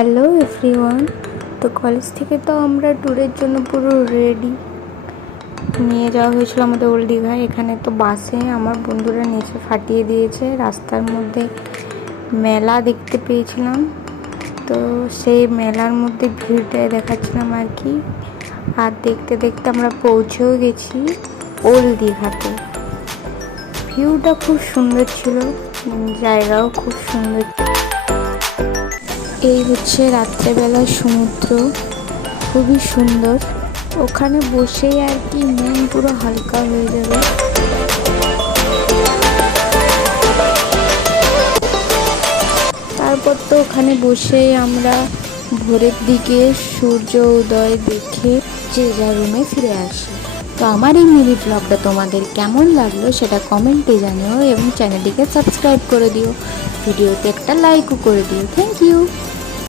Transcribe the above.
Hello everyone. তো college থেকে তো আমরা ট্যুরের জন্য পুরো রেডি, নিয়ে যাওয়া হয়েছিল আমাদের ওল্ড দীঘায়। এখানে তো বাসে আমার বন্ধুরা নিচে ফাটিয়ে দিয়েছে, রাস্তার মধ্যে মেলা দেখতে পেয়েছিলাম। তো সেই মেলার মধ্যে ভিড়টাই দেখাচ্ছিলাম আর কি। আর দেখতে দেখতে আমরা পৌঁছেও গেছি ওল্ড দীঘাতে। ভিউটা খুব সুন্দর ছিল, জায়গাও খুব সুন্দর। এই হচ্ছে রাত্রেবেলার সমুদ্র, খুবই সুন্দর। ওখানে বসেই আর কি মন পুরো হালকা হয়ে যাবে। তারপর তো ওখানে বসেই আমরা ভোরের দিকে সূর্য উদয় দেখে যে যার রুমে ফিরে আসি। তো আমার এই মিনি ব্লগটা তোমাদের কেমন লাগলো সেটা কমেন্টে জানিও এবং চ্যানেলটিকে সাবস্ক্রাইব করে দিও, ভিডিওতে একটা লাইকও করে দিও। Thank you.